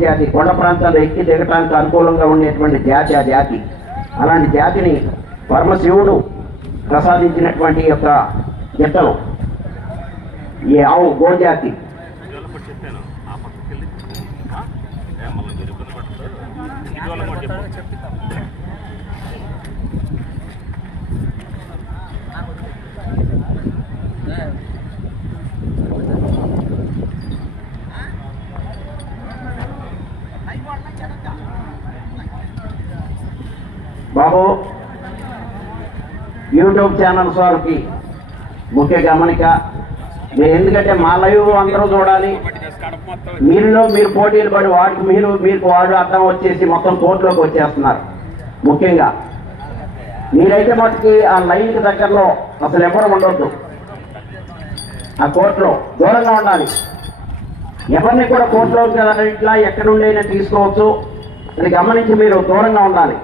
జాతి కొండ ప్రాంతాల్లో ఎక్కి దిగటానికి అనుకూలంగా ఉండేటువంటి జాతి ఆ జాతి. అలాంటి జాతిని పరమశివుడు ప్రసాదించినటువంటి యొక్క గిట్టలు. ఈ ఆవు గోజాతి. చెప్పాను ఆ పక్కకి వెళ్ళి ఆ? ఏ, మళ్ళీ మీరు ఇబ్బంది పడతారు ఇది వాళ్ళకి కూడా చెప్పు బాబు యూట్యూబ్ ఛానల్స్ వారికి ముఖ్య గమనిక. ఎందుకంటే మా లైవ్ అందరూ చూడాలి. మీరులో మీరు పోటీలు పడి వాడికి మీరు మీకు వాడు అర్థం వచ్చేసి మొత్తం కోర్టులోకి వచ్చేస్తున్నారు. ముఖ్యంగా మీరైతే మటుకి ఆ లైన్కి దగ్గరలో అసలు ఎవరు ఉండొద్దు. ఆ కోర్టులో దూరంగా ఉండాలి. ఎవరిని కూడా కోర్టులో ఇట్లా ఎక్కడ ఉండైనా తీసుకోవచ్చు. అది గమనించి మీరు దూరంగా ఉండాలి.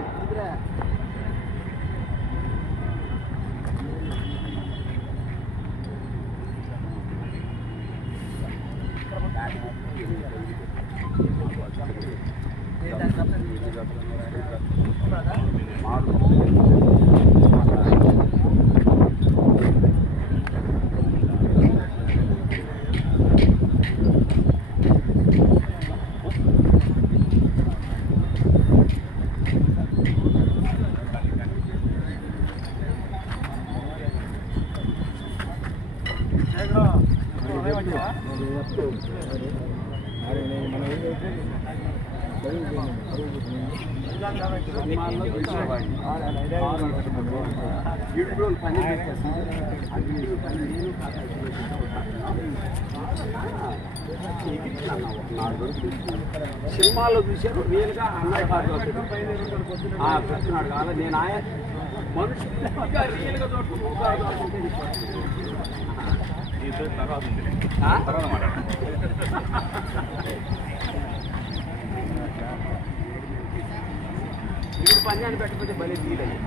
సినిమాల్లో చూశారు రియల్గా అన్నయ్య పాటలు చెప్తున్నాడు కాదు నేను ఆయన మనుషులుగా రియల్గా చూడటం ఇప్పుడు పంజాన్ని పెట్టకపోతే భలే ఫీల్ అయ్యి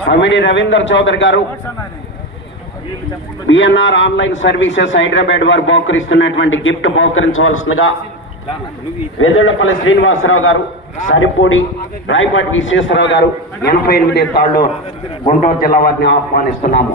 కమిడి రవీందర్ చౌదరి గారు. బిఎన్ఆర్ ఆన్లైన్ సర్వీసెస్ హైదరాబాద్ వారు బహుకరిస్తున్నటువంటి గిఫ్ట్ బహుకరించవలసిందిగా వెదళ్ళపల్లి శ్రీనివాసరావు గారు సరిపూడి రాయపాటి విశ్వేశ్వరరావు గారు ఎనభై ఎనిమిది తాళ్ళు గుంటూరు జిల్లా వారిని ఆహ్వానిస్తున్నాము.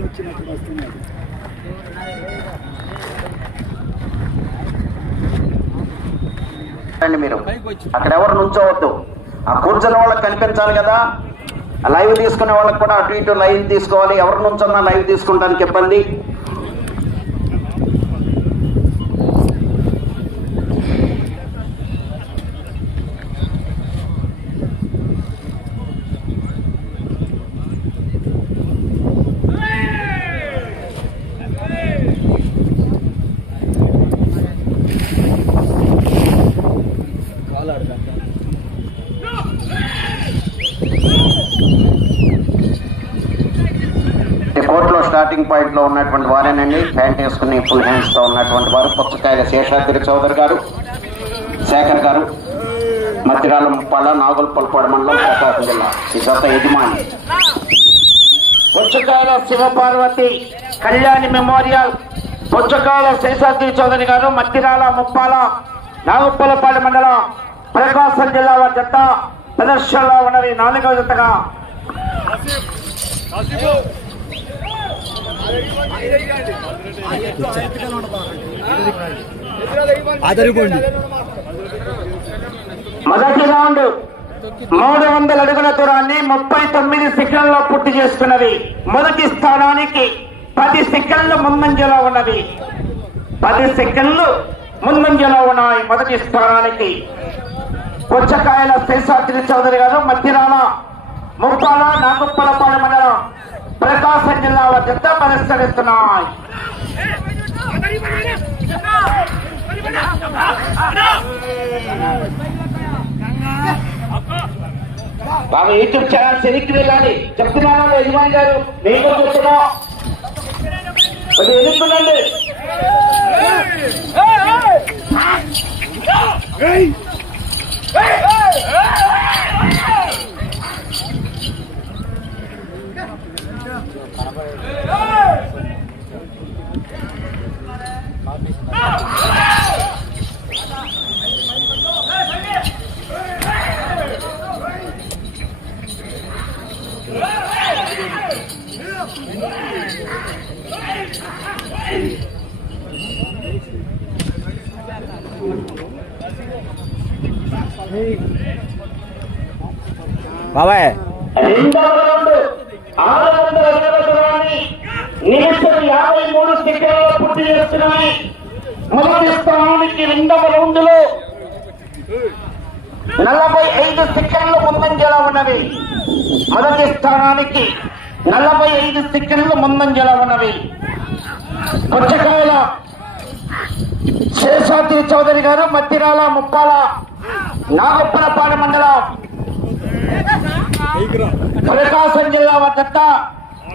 వ్యక్తులు మామూలే వస్తున్నారు మీరు. అక్కడ ఎవరు నుంచోవద్దు. ఆ కూర్చున్న వాళ్ళకి కనిపించాలి కదా. ఆ లైవ్ తీసుకునే వాళ్ళకి కూడా అటు ఇటు లైవ్ తీసుకోవాలి. ఎవరి నుంచున్నా లైవ్ తీసుకుంటానికి ఇబ్బంది కోర్టులో పాయింట్లో ఉన్నటువంటి వారేనండి ప్యాంట్ వేసుకుని ఫుల్ హ్యాండ్స్తో ఉన్నటువంటి వారు పుచ్చకాయల శేషాద్రి చౌదరి గారు శేఖర్ గారు మధ్యరాల ముప్పాల నాగులపల్పాడు మండలం ప్రకాశం జిల్లా. ఈ గత యజమాని. పుచ్చకాయల శివపార్వతి కళ్యాణి మెమోరియల్. పుచ్చకాయల శేషాద్రి చౌదరి గారు మధ్యరాల ముప్పాల నాగుపల్లపాడు మండలం ప్రకాశం జిల్లా వారి జత. ప్రదర్శనలో ఉన్నవి నాలుగవ జతగా. ఆదరిపోండి మొదటి రౌండ్ మూడు వందల అడుగుల దూరాన్ని ముప్పై తొమ్మిది సెకండ్లలో పూర్తి చేసుకున్నది మొదటి స్థానానికి పది సెకండ్లు ముందంజలో ఉన్నది పది సెకండ్లు ముందంజలో ఉన్నాయి మొదటి స్థానానికి. పుచ్చకాయల శేషాద్రి చౌదరి గారు మధ్యరామ ముప్పాల నాగుప్పలపాడు మండలం. ప్రకాశం జిల్లా వద్ద పరిష్కరిస్తున్నాయి బాబు యూట్యూబ్ ఛానల్ వెనక్కి వెళ్ళాలి చెప్తున్నాను యజమాని గారు నేను కూడా చెప్తున్నా కొద్దిగా ఎదుర్కొనండి Hey! Hey! Hey! బాబాయ్. నిమిషం యాభై మూడు సెకండ్లలో పూర్తి చేస్తున్నాయి మొదటి స్థానానికి రెండవ రౌండ్లో నలభై ఐదు సెకండ్లు ముందంజలో ఉన్నవి మొదటి స్థానానికి నలభై ఐదు సెకండ్లు ముందంజలో ఉన్నవి పుచ్చకాయల శేషాద్రి చౌదరి గారు మత్తిరాల ముప్పాల నాగప్పలపాడు మండలం ప్రకాశం జిల్లా వద్ద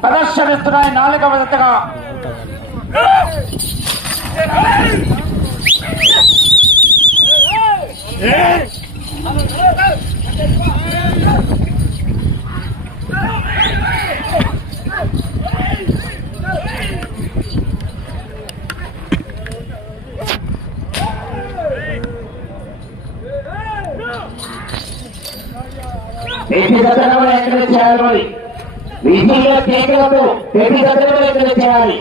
ప్రదర్శనిస్తున్నాయి నాలుగవ జతగా ప్రతి జతను ఎక్కడ చేయాలి? మరి విజయ కేకలతో ప్రతి జతను ఎక్కడ చేయాలి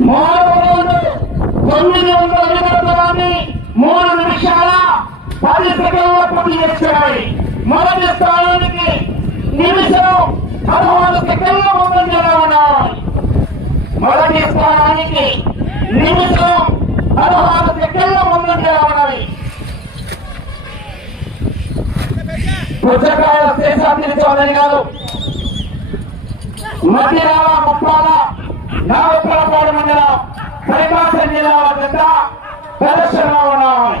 మూడు తొమ్మిది వందల అడుగుల దూరాన్ని మూడు నిమిషాల పది సెకండ్ల పూర్తి చేయాలి మొదటి స్థానానికి నిమిషం పదహారు సెకండ్ల ముందంజలో ఉన్నాయి మొదటి స్థానానికి నిమిషం పదహారు సెకండ్ల ముందంజలో ఉన్నవి పుచ్చకాయల శేషాద్రి చౌదరి గారు. మధ్యరాల ముప్పాల నాగపలపాడు మండలం ప్రకాశం జిల్లా వద్ద ఉన్నాయి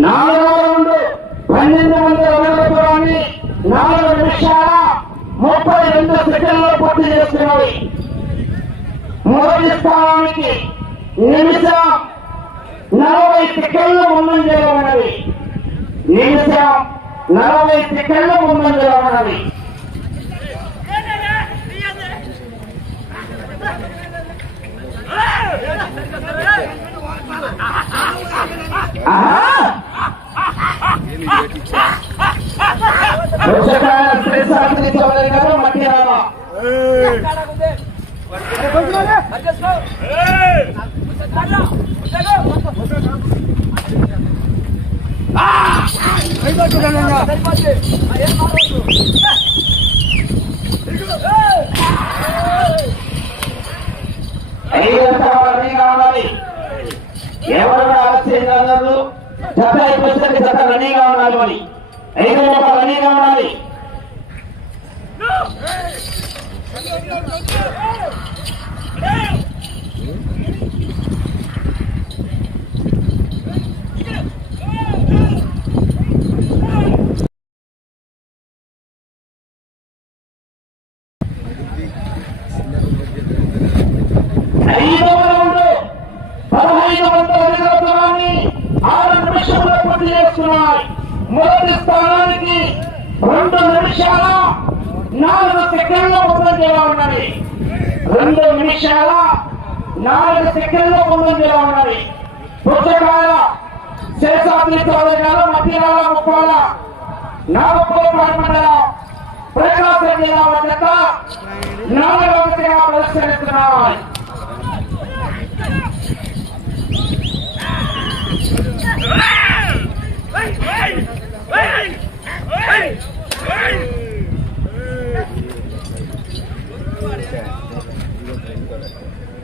నాలుగవ రెండు పన్నెండు వందల అడుగుల దూరాన్ని నాలుగు నిమిషాల ముప్పై రెండు సెకండ్లో పూర్తి చేస్తున్నవి మొదటి స్థానానికి నిమిషం నలభై సెకండ్ల ముందంజలో ఉన్నవి నిమిషం నలభై సెకండ్ల ముందంజలో ఉన్నవి శ్రీశాస్త్రి చౌదరి గారు మధ్యాహ్నం ఐదంతా రెడీగా ఉండాలి ఎవరు కూడా ఆలస్యం కాదు జత మరి. ఐదు రూపాయలు రెడీగా ఉండాలి ఐదవ రౌండ్ పదహైదు వందల నిరోధనాన్ని ఆరు నిమిషంలో పూర్తి చేస్తున్నాయి. మొదటి స్థానానికి రెండు నిమిషాల నాలుగు సెకండ్ల ముందంజలో ఉన్నది రెండు నిమిషాల నాలుగు సెకండ్ల ముందంజలో ఉన్నది పుస్తకాల శేషాద్రి చౌదరి గారు మధ్యరాల ముప్పాల నాగపూర్ మండలం ప్రకాశం జిల్లా వద్ద నాలుగవతిగా పరిష్కరిస్తున్నాయి Ah! రౌండ్ పద్దెనిమిది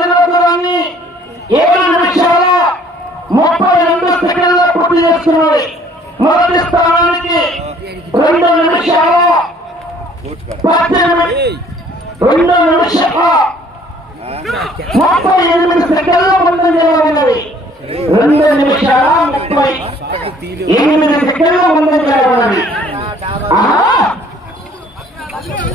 నిరోధనాన్ని ఏడు నిమిషాల ముప్పై రెండు సెకండ్ల పూర్తి చేస్తున్నది మొదటి స్థానానికి రెండు నిమిషాల పద్దెనిమిది రెండు నిమిషాల ముప్పై ఎనిమిది సెకండ్ల ముందంజలో ఉన్నది రెండు నిమిషాల ముప్పై ఎనిమిది సెకండ్ల ముందంజలో ఉన్నది ఆహా! పుస్తకాల శేషాద్రి చౌదరి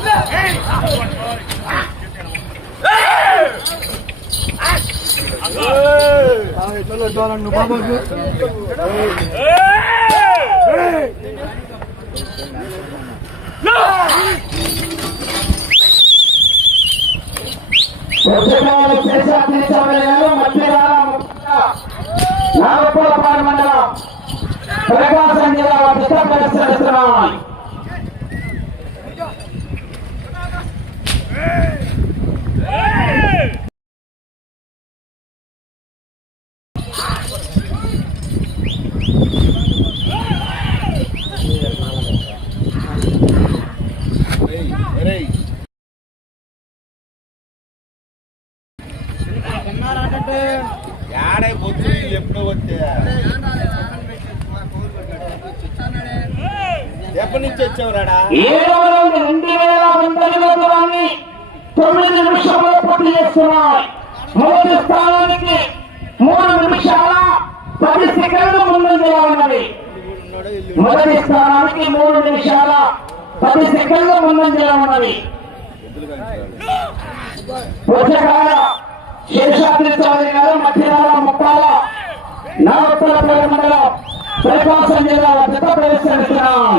గారు మధ్యరాల నాగపూరపాడు మండలం ప్రకాశం జిల్లా వద్ద పరిశీలిస్తున్నాం వచ్చే ఎప్పటి నుంచి వచ్చావురాడా ఏడవ రౌండ్ రెండు వేల వందల దూరాన్ని తొమ్మిది నిమిషంలో చేస్తున్నారు మూడు స్థానానికి మూడు నిమిషాల పది సెకండ్లు ముందంజలో ఉన్నది మొదటి స్థానానికి మూడు నిమిషాల పది సెకండ్లు ముందంజలో ఉన్నది పుస్తకాల శేషాద్రి చౌదరి గారు మధ్యరాల ముప్పాల నాగపూరపల్లి మండలం ప్రకాశం జిల్లా వద్ద ప్రవేశిస్తున్నాం.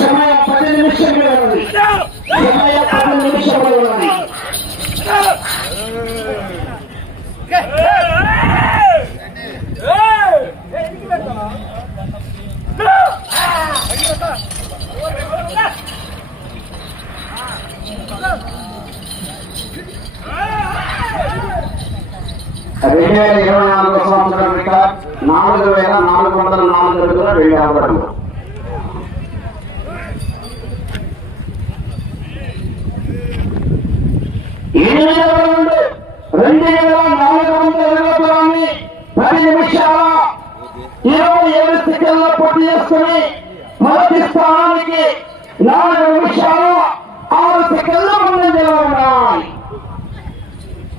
సమయం పది నిమిషములు ఉన్నది సమయం పది నిమిషములు ఉన్నది రెండు వేల ఇరవై నాలుగు సంవత్సరం ఇక్కడ నాలుగు వేల నాలుగు వందల నాలుగు అడుగుల రెండు యాభై రెండు వేల నాలుగు వందల ఇరవై పది నిమిషాల ఇరవై ఏడు సెకండ్ల పోటీ చేసుకుని మొదటి స్థానానికి నాలుగు నిమిషాలు ఆరు సెకండ్లు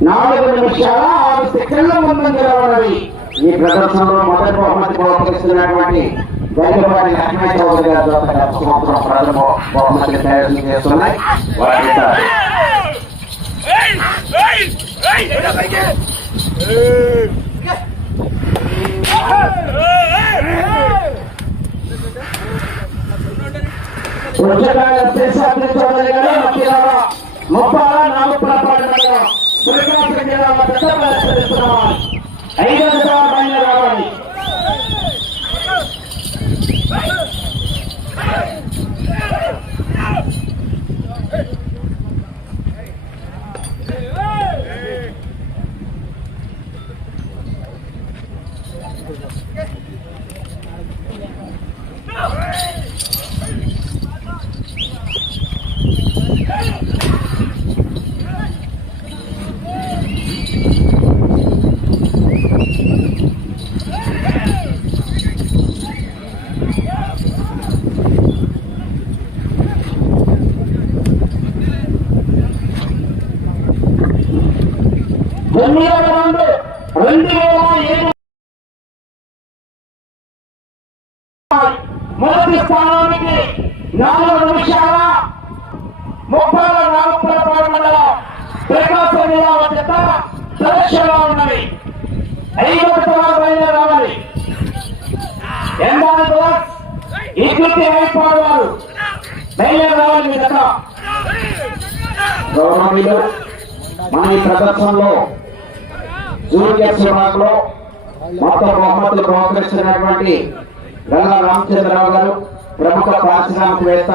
నాలుగు నిమిషాల ఆరు సెకండ్ల ముందంజలో ఉన్నవి ఈ ప్రదర్శనలో మొదటి బహుమతి బహుకరిస్తున్నటువంటి గరికపాటి లక్ష్మీ చౌదరి గారి సంవత్సరం ప్రథమ బహు- బహుమతిని తయారు చేస్తున్నాయి. వాటి పుస్తకాల శేషాద్రి చౌదరి గారు. ముప్పాల నాగపురపాడు మండలం శ్రీకాకుళం జిల్లా వద్ద ప్రదర్శిస్తున్నాం ఐదో పైన రావాలి తొమ్మిదవ రౌండ్ రెండు వేల ఏడు మొదటి స్థానానికి నాలుగు నిమిషాల ముప్పై నాలుగు మండలం ప్రకాశం జిల్లా వద్ద సురక్షగా ఉన్నది ఐదవ స్థానం రావాలి ఎండాలి బాస్ ఈక్విటీ అయిపోవాలి వారు బయలుదేరి రావాలి మీ దగ్గర. గౌరవనీయులు మన ఈ ప్రదర్శనలో జూనియర్స్ విభాగంలో మొత్తం బహుమతులు బహుకరిస్తున్నటువంటి గల్లా రామచంద్రరావు గారు ప్రముఖ పారిశ్రామికవేత్త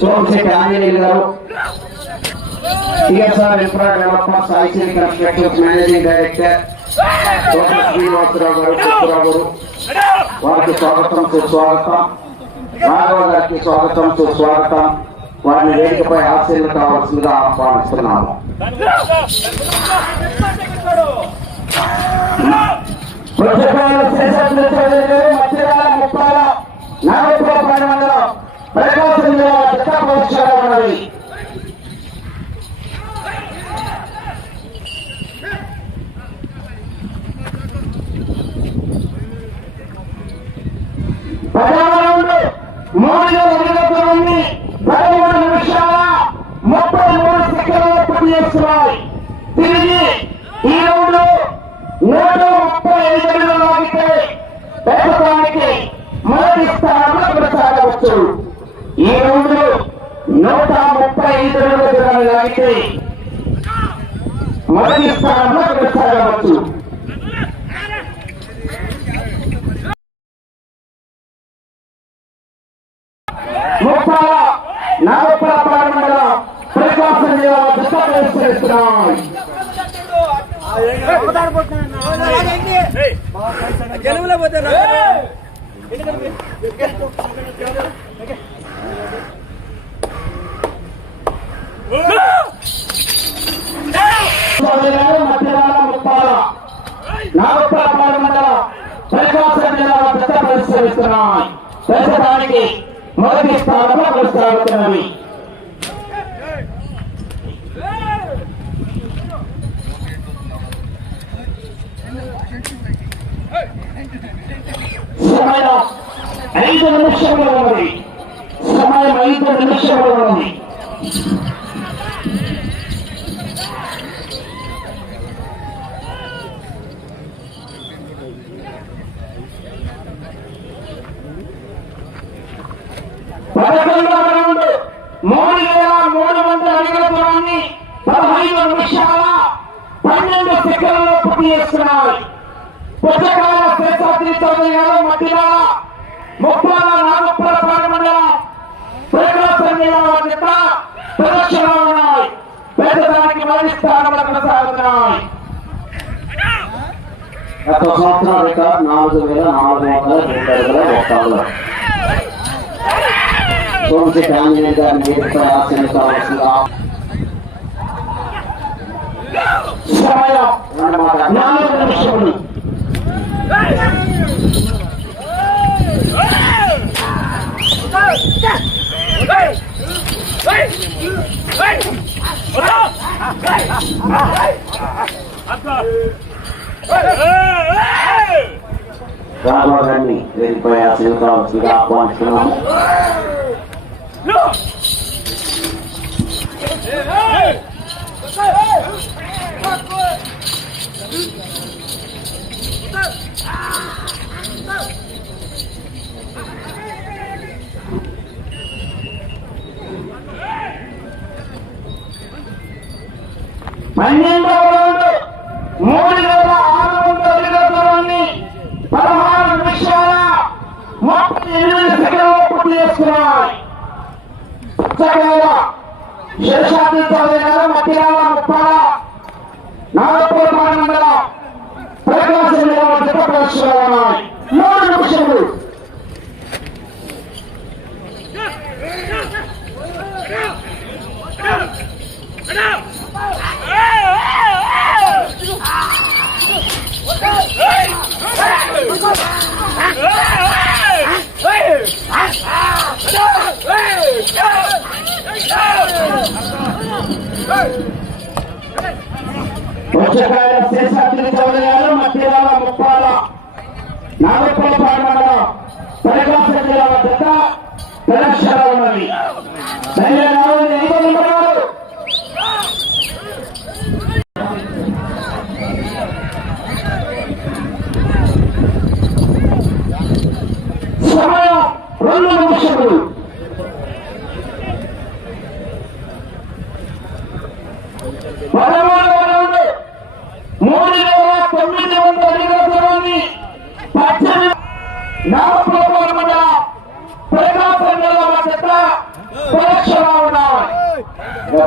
Somasetti Anjaneyulu garu TSR infra development Saisri constructions managing director Srinivasarao garu garu వారికి స్వాగతం సుస్వాగతం. రాఘవ గారికి స్వాగతం సుస్వాగతం. వారిని వేదికపై ఆశీర్లు కావాల్సిందిగా ఆహ్వానిస్తున్నాము. పుస్తకాల శేషాద్రి చౌదరి గారు మధ్యరాల ముప్పాల నాగపురపాడు మండలం ప్రకాశం జిల్లా వద్ద పరీక్షగా ఉన్నది పదవ మూడు వేల పదమూడు నిమిషాల ముప్పై మూడు సెకండ్లు పూర్తి తిరిగి ఈ నూట ముప్పై ఐదు అడుగులు లాగితే ప్రస్తుతానికి మొదటి స్థానంలో కొనసాగవచ్చు. ఈ నూట ముప్పై ఐదు అడుగుల లాగితే మొదటి స్థానంలో కొనసాగవచ్చు ముప్పాల నాగపురపాడు మండలం ప్రకాశం జిల్లా వద్ద ప్రవేశిస్తున్నాయి గెలుగులో పోతే సోదరులు మధ్యరాల ప్రకాశం జిల్లా మొదటి స్థానంలో కొనసాగుతున్నవి సమయం ఐదు నిమిషములు ఉన్నది సమయం ఐదు నిమిషములు ఉన్నది పదకొండవ రౌండ్ మూడు వేల మూడు వందల అడుగుల దూరాన్ని పదహైదు నిమిషాల పన్నెండు సెకండ్లలో పూర్తి చేస్తున్నాయి పుస్తకాల శేషాద్రి చౌదరి గారు మధ్యలో ముప్పాల నాగపుర మండలం ప్రకాశం జిల్లా వద్ద ప్రదర్శనలో ఉన్నాయి పేదదానికి మొదటి స్థానంలో కొనసాగుతున్నాయి గత సంవత్సరం రికార్డ్ నాలుగు వేల నాలుగు వందల రెండు అడుగుల ఒక్కలు సోమశెట్టి ఆంజనేయ గారిని వేదికపై ఆశీర్లు కావాల్సిందిగా సమయం రెండు మాటలు. నాలుగు నిమిషములు రాఘవ గారిని వెళ్ళిపోయా శ్రీకావలసిందిగా ఆహ్వానిస్తున్నాము పన్నెండవ రౌండ్ మూడు వేల ఆరు వందల దూరాన్ని పదహారు నిమిషాల ముప్పై ఎనిమిది సెకండ్లు పూర్తి చేసుకున్నాయి. శేషాద్రి చౌదరి గారు మధ్యాహ్నం ముప్పాల నాలుగు పుచ్చకాయల శేషాద్రి చౌదరి గారు మధ్యాల ముప్పాల నాగపూర్ జిల్లా ఉన్నది. ధైర్యం నిలబడారు సమయం రెండు నిమిషములు పదమూడవ రౌండ్ మూడు వేల తొమ్మిది వందల అడుగుల దూరాన్ని పద్దెనిమిది నాగపురం మండల ప్రకాశం జిల్లా మధ్య పరీక్షలో ఉన్నాయి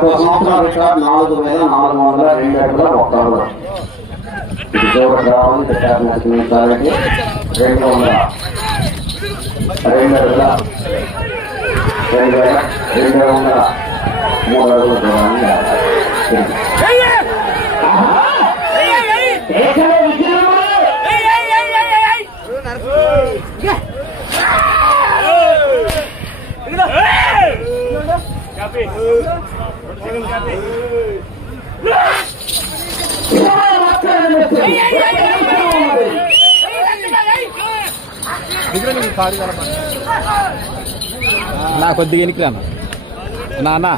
గత సంవత్సరం రికార్డ్ నాలుగు వేల నాలుగు వందల రెండు అడుగుల ఒక్క అడుగు జోడు రావాలి రికార్డ్ నడిపించాలంటే రెండు వందల రెండు అడుగుల రెండు వేల రెండు వందల మూడు అడుగుల దూరాన్ని. నా కొద్దిగా ఎనికి రాను నాన్న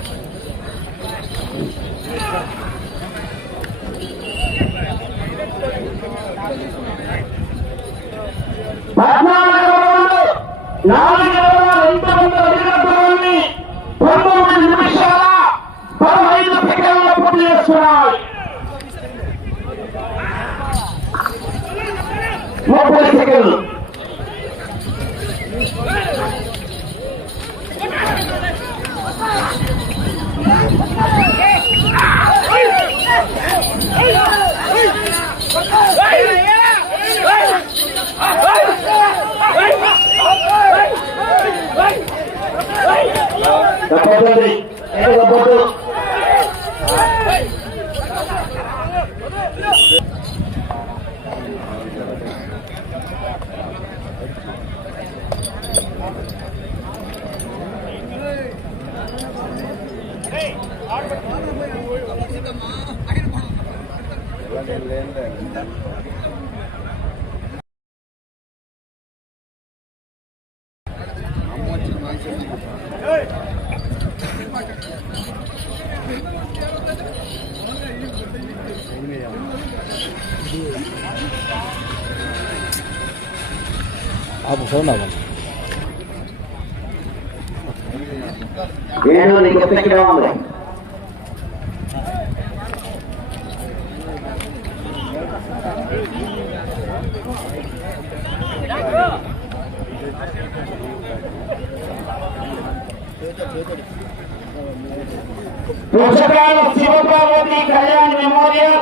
పోషకాల శివపార్వతి కళ్యాణ్ మెమోరియల్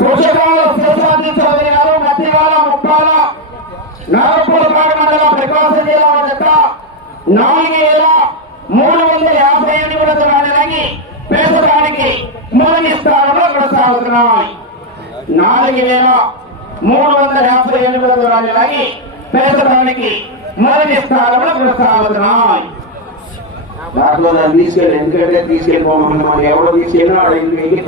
పోషకాల శివశాంతి చౌదరి గారు మత్తివాల ముప్పాల నాగపూర్పాడు మండల ప్రకాశం జిల్లా జత నాలుగు వేల మూడు వందల యాభై ఎనిమిది దూరానికి పేదడానికి మొదటి స్థానంలో కొనసాగుతున్నాయి. నాలుగు వేల మూడు వందల యాభై ఎనిమిది దూరానికి పేదడానికి మొదటి స్థానంలో కొనసాగుతున్నాయి. దాంట్లో దాన్ని తీసుకెళ్ళి ఎందుకంటే తీసుకెళ్ళిపోమని మనం ఎవడో తీసుకెళ్ళినా వాడు ఇంటికి